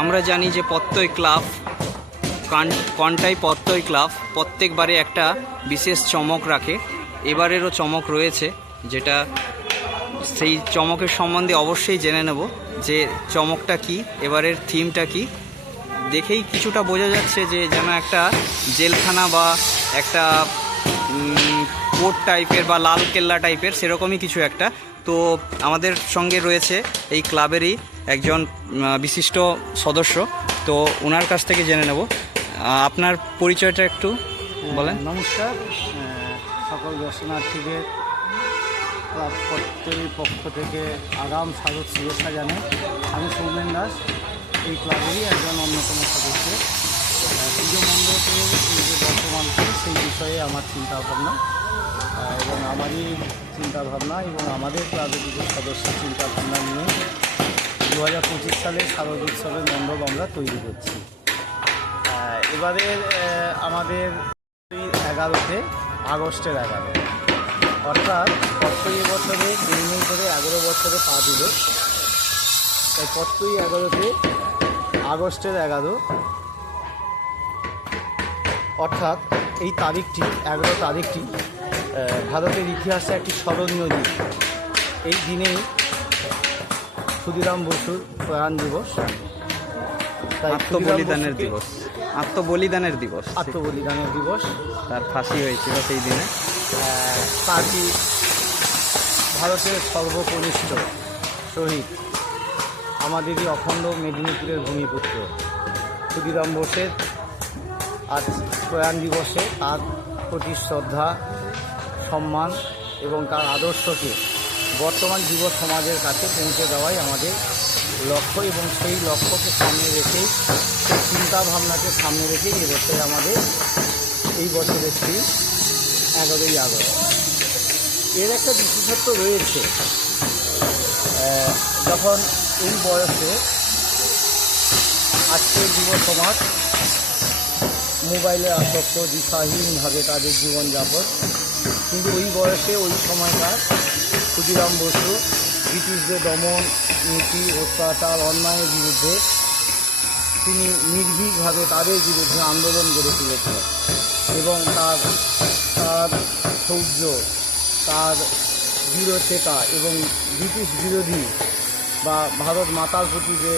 আমরা জানি যে প্রত্যয় ক্লাব কন্টাই প্রত্যয় ক্লাব প্রত্যেকবারে একটা বিশেষ চমক রাখে। এবারেরও চমক রয়েছে, যেটা সেই চমকের সম্বন্ধে অবশ্যই জেনে নেব যে চমকটা কি, এবারের থিমটা কি। দেখেই কিছুটা বোঝা যাচ্ছে যে যেন একটা জেলখানা বা একটা কোর্ট টাইপের বা লাল কেল্লা টাইপের সেরকমই কিছু একটা। তো আমাদের সঙ্গে রয়েছে এই ক্লাবেরই একজন বিশিষ্ট সদস্য, তো ওনার কাছ থেকে জেনে নেব। আপনার পরিচয়টা একটু বলেন। নমস্কার, সকল দর্শনার্থীদের ক্লাব কর্তৃর পক্ষ থেকে আগাম স্বাগত শুভেচ্ছা জানাই। আমি সৌমেন দাস, এই ক্লাবেরই একজন অন্যতম সদস্য। পুজো মণ্ডপের এই যে বর্তমান সেই বিষয়ে আমার চিন্তাভাবনা এবং আমারই চিন্তাভাবনা এবং আমাদের ক্লাবের কিছু সদস্য চিন্তাভাবনা নিয়ে 2025 সালে শারদোৎসবের মণ্ডপ আমরা তৈরি করছি। এবারের আমাদের 11তে আগস্টের 11, অর্থাৎ প্রত্যেক বছরে 3 দিন করে 11 বছরে পা দিল। তাই প্রত্যেক 11তে আগস্টের 11, অর্থাৎ এই তারিখটি 11 তারিখটি ভারতের ইতিহাসে একটি স্মরণীয় দিন। এই দিনেই ক্ষুদিরাম বসুর প্রয়াণ দিবস, তাই আত্মবলিদানের দিবস। তার ফাঁসি হয়েছিল সেই দিনে। তারই ভারতের সর্বকনিষ্ঠ শহীদ, আমাদেরই অখণ্ড মেদিনীপুরের ভূমিপুত্র ক্ষুদিরাম বোসের আজ প্রয়াণ দিবসে তার প্রতি শ্রদ্ধা, সম্মান এবং তার আদর্শকে বর্তমান যুব সমাজের কাছে পৌঁছে দেওয়াই আমাদের লক্ষ্য এবং সেই লক্ষ্যকে সামনে রেখেই, সেই চিন্তাভাবনাকে সামনে রেখেই এবছর আমাদের এই বছরের থিম 11ই আগস্ট। এর একটা বিশেষত্ব রয়েছে। যখন এই বয়সে আজকের যুব সমাজ মোবাইলে আসক্ত, দিশাহীনভাবে তাদের জীবনযাপন, কিন্তু ওই বয়সে ওই সময়কার ক্ষুদিরাম বসু ব্রিটিশদের দমন নীতি, অত্যাচার, অন্যায়ের বিরুদ্ধে তিনি নির্ভীকভাবে তাদের বিরুদ্ধে আন্দোলন গড়ে তুলেছিলেন এবং তার শৌর্য, তার দৃঢ়চেতা এবং ব্রিটিশ বিরোধী বা ভারত মাতার প্রতি যে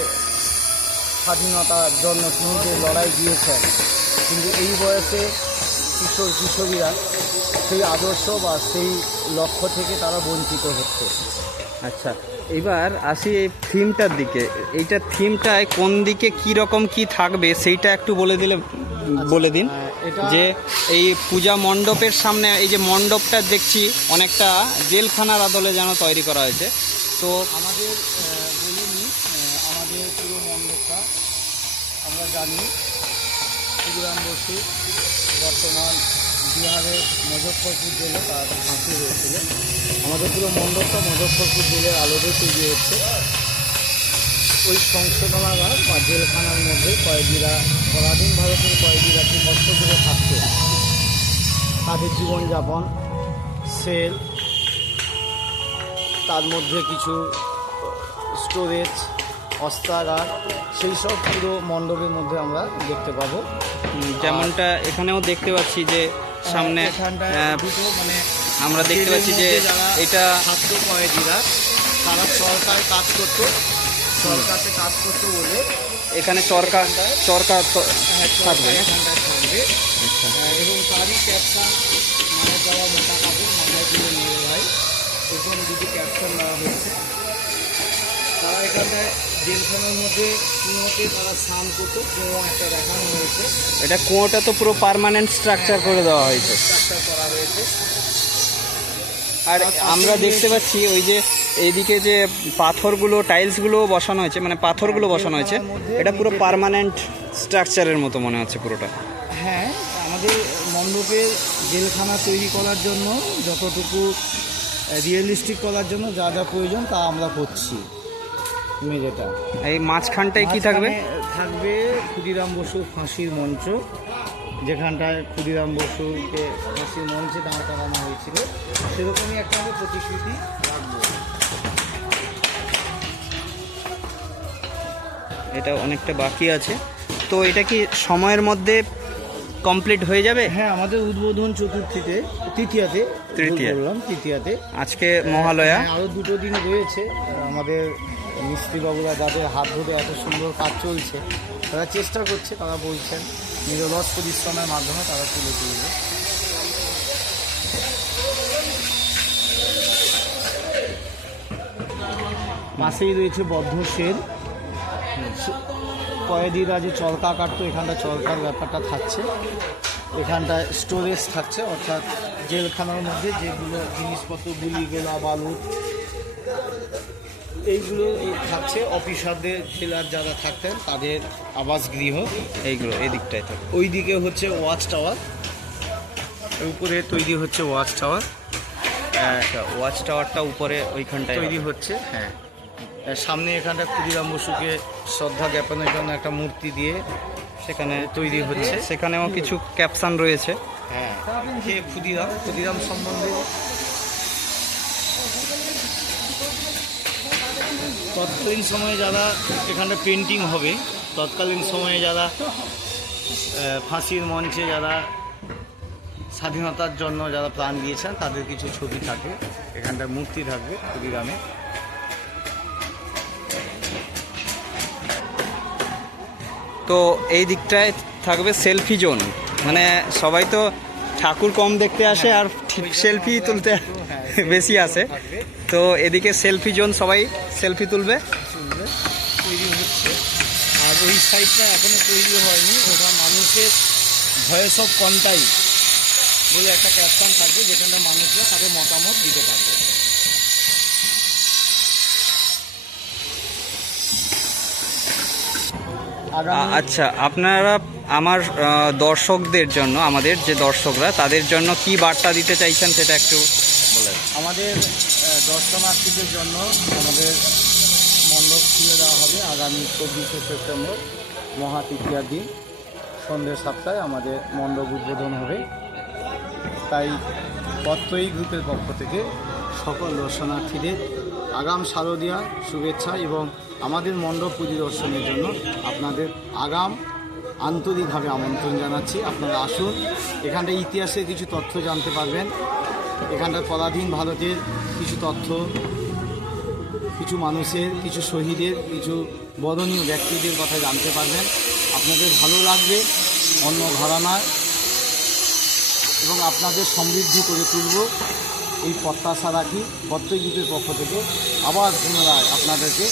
স্বাধীনতার জন্য তিনি যে লড়াই দিয়েছেন, কিন্তু এই বয়সে কিশোর কিশোরীরা সেই আদর্শ বা সেই লক্ষ্য থেকে তারা বঞ্চিত হচ্ছে। আচ্ছা, এবার আসি এই থিমটার দিকে। এইটা থিমটায় কোন দিকে কি রকম কি থাকবে সেইটা একটু বলে দিন। যে এই পূজা মণ্ডপের সামনে এই যে মণ্ডপটা দেখছি অনেকটা জেলখানার আদলে যেন তৈরি করা হয়েছে। তো আমাদের আমাদের পুরো মণ্ডপটা আমরা জানি ক্ষুদিরাম বসু বর্তমান বিহারের মুজফ্ফরপুর জেলে তার ফাঁসি হয়েছিল। আমাদের পুরো মণ্ডপটা মুজফ্ফরপুর জেলের আলোতে তৈরি হচ্ছে। ওই সংশোধনাগার বা জেলখানার মধ্যে কয়েদিরা, পরাধীন ভারতের কয়েদিরা কি কষ্ট করে থাকত, তাদের জীবনযাপন, সেল, তার মধ্যে কিছু স্টোরেজ, অস্ত্রাগার, সেই সব পুরো মণ্ডপের মধ্যে আমরা দেখতে পাবো। যেমনটা এখানেও দেখতে পাচ্ছি যে সামনে মানে আমরা দেখতে পাচ্ছি যে এটা ছাত্র কয়েদিরা তারা সরকার কাজ করতো, সরকারে কাজ করতো বলে এখানে চরকা থাকবে এখানটায় থাকবে। এবং তারই ক্যাপশন মানে দেওয়া মোটা কাপড় মাথায় তুলে নিয়ে ভাই, এরকম দুটি ক্যাপশন দেওয়া হয়েছে। তারা এখানটায় জেলখানার মধ্যে কুয়োতে তারা স্নান করতো, কুয়ো একটা দেখানো হয়েছে। এটা কুয়োটা তো পুরো পার্মানেন্ট স্ট্রাকচার করে দেওয়া হয়েছে, স্ট্রাকচার করা হয়েছে। আর আমরা দেখতে পাচ্ছি ওই যে এইদিকে যে পাথরগুলো, টাইলসগুলো বসানো হয়েছে, মানে পাথরগুলো বসানো হয়েছে, এটা পুরো পার্মানেন্ট স্ট্রাকচারের মতো মনে হচ্ছে পুরোটা। হ্যাঁ, আমাদের মণ্ডপের জেলখানা তৈরি করার জন্য যতটুকু রিয়েলিস্টিক করার জন্য যা যা প্রয়োজন তা আমরা করছি। মেঝেটা এই মাঝখানটায় কি থাকবে? থাকবে ক্ষুদিরাম বসুর ফাঁসির মঞ্চ, যেখানটায় ক্ষুদিরাম বসুকে ফাঁসির মঞ্চে দাঁড় করানো হয়েছিল, সেরকমই একটা আমরা প্রতিকৃতি রাখবো। এটা অনেকটা বাকি আছে। তো এটা কি সময়ের মধ্যে কমপ্লিট হয়ে যাবে? হ্যাঁ, আমাদের উদ্বোধন তৃতীয়াতে তৃতীয়া। বললাম তৃতীয়াতে। আজকে মহালয়া। হ্যাঁ, আরও 2 দিন রয়েছে। আমাদের মিস্ত্রিবাবুরা যাদের হাত ধরে এত সুন্দর কাজ চলছে, তারা চেষ্টা করছে, তারা বলছেন নিরলস পরিশ্রমের মাধ্যমে তারা তুলে তুলবে। পাশেই রয়েছে বদ্ধ শেড। কয়েদিরা যে চরকা কাটতো, এখানটা চরকার ব্যাপারটা থাকছে। এখানটা স্টোরেজ থাকছে, অর্থাৎ জেলখানার মধ্যে যেগুলো জিনিসপত্র, গুলি গোলা বালুর এইগুলো থাকছে। অফিসারদের, জেলার যারা থাকতেন তাদের আবাসগৃহ এইগুলো এদিকটায় থাকে। ওই দিকে হচ্ছে ওয়াচ টাওয়ার, উপরে তৈরি হচ্ছে ওয়াচ টাওয়ার। আচ্ছা, ওয়াচ টাওয়ারটা উপরে ওইখানটায় তৈরি হচ্ছে। হ্যাঁ, সামনে এখানটা ক্ষুদিরাম বসুকে শ্রদ্ধা জ্ঞাপনের জন্য একটা মূর্তি দিয়ে সেখানে তৈরি হচ্ছে। সেখানেও কিছু ক্যাপশন রয়েছে। হ্যাঁ, কে ক্ষুদিরাম সম্বন্ধে তৎকালীন সময়ে যারা এখানে পেন্টিং হবে, তৎকালীন সময়ে যারা ফাঁসির মঞ্চে যারা স্বাধীনতার জন্য যারা প্রাণ দিয়েছেন তাদের কিছু ছবি থাকবে, এখানটা মূর্তি থাকবে ক্ষুদিরামে। তো এই দিকটায় থাকবে সেলফি জোন, মানে সবাই তো ঠাকুর কম দেখতে আসে আর সেলফি তুলতে বেশি আসে। তো এদিকে সেলফি জোন, সবাই সেলফি তুলবে। তৈরি হচ্ছে। আর ওই সাইডটা এখনো তৈরি হয়নি, ওটা মানুষের ভয়েস অফ কন্টাক্ট বলে একটা ক্যাপশন থাকবে, যেখানে মানুষরা তাদের মতামত দিতে পারবে। আচ্ছা, আপনারা আমার দর্শকদের জন্য, আমাদের যে দর্শকরা, তাদের জন্য কি বার্তা দিতে চাইছেন সেটা একটু বলেন। আমাদের দর্শনার্থীদের জন্য আমাদের মণ্ডপ খুলে দেওয়া হবে আগামী 24শে সেপ্টেম্বর, মহাতৃতীয়ার দিন সন্ধ্যে 7টায় আমাদের মণ্ডপ উদ্বোধন হবে। তাই পত্রয়ী গ্রুপের পক্ষ থেকে সকল দর্শনার্থীদের আগাম শারদীয়া শুভেচ্ছা এবং আমাদের মণ্ডপ পরিদর্শনের জন্য আপনাদের আগাম আন্তরিকভাবে আমন্ত্রণ জানাচ্ছি। আপনারা আসুন, এখানটা ইতিহাসের কিছু তথ্য জানতে পারবেন, এখানটার পরাধীন ভারতের কিছু তথ্য, কিছু মানুষের, কিছু শহীদের, কিছু বরণীয় ব্যক্তিদের কথা জানতে পারবেন। আপনাদের ভালো লাগবে অন্য ঘরানায়, এবং আপনাদের সমৃদ্ধ করে তুলব এই প্রত্যাশা রাখি। পত্রয়ী গ্রুপের পক্ষ থেকে আবার পুনরায় আপনাদেরকে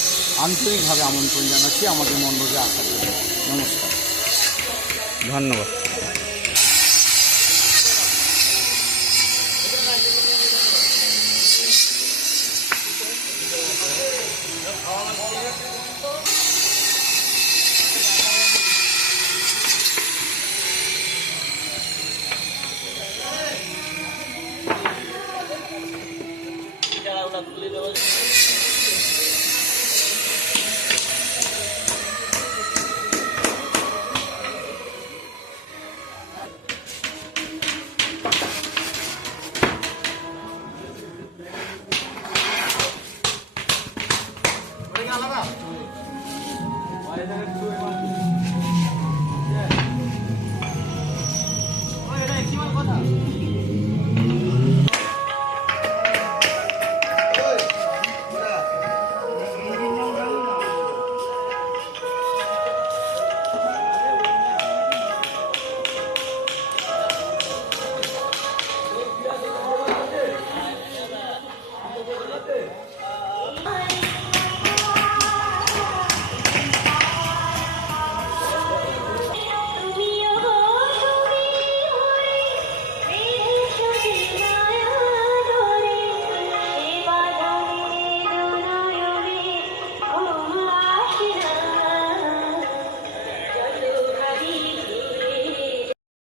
আন্তরিকভাবে আমন্ত্রণ জানাচ্ছি আমাদের মণ্ডপে আসার জন্য। নমস্কার, ধন্যবাদ। আলাদা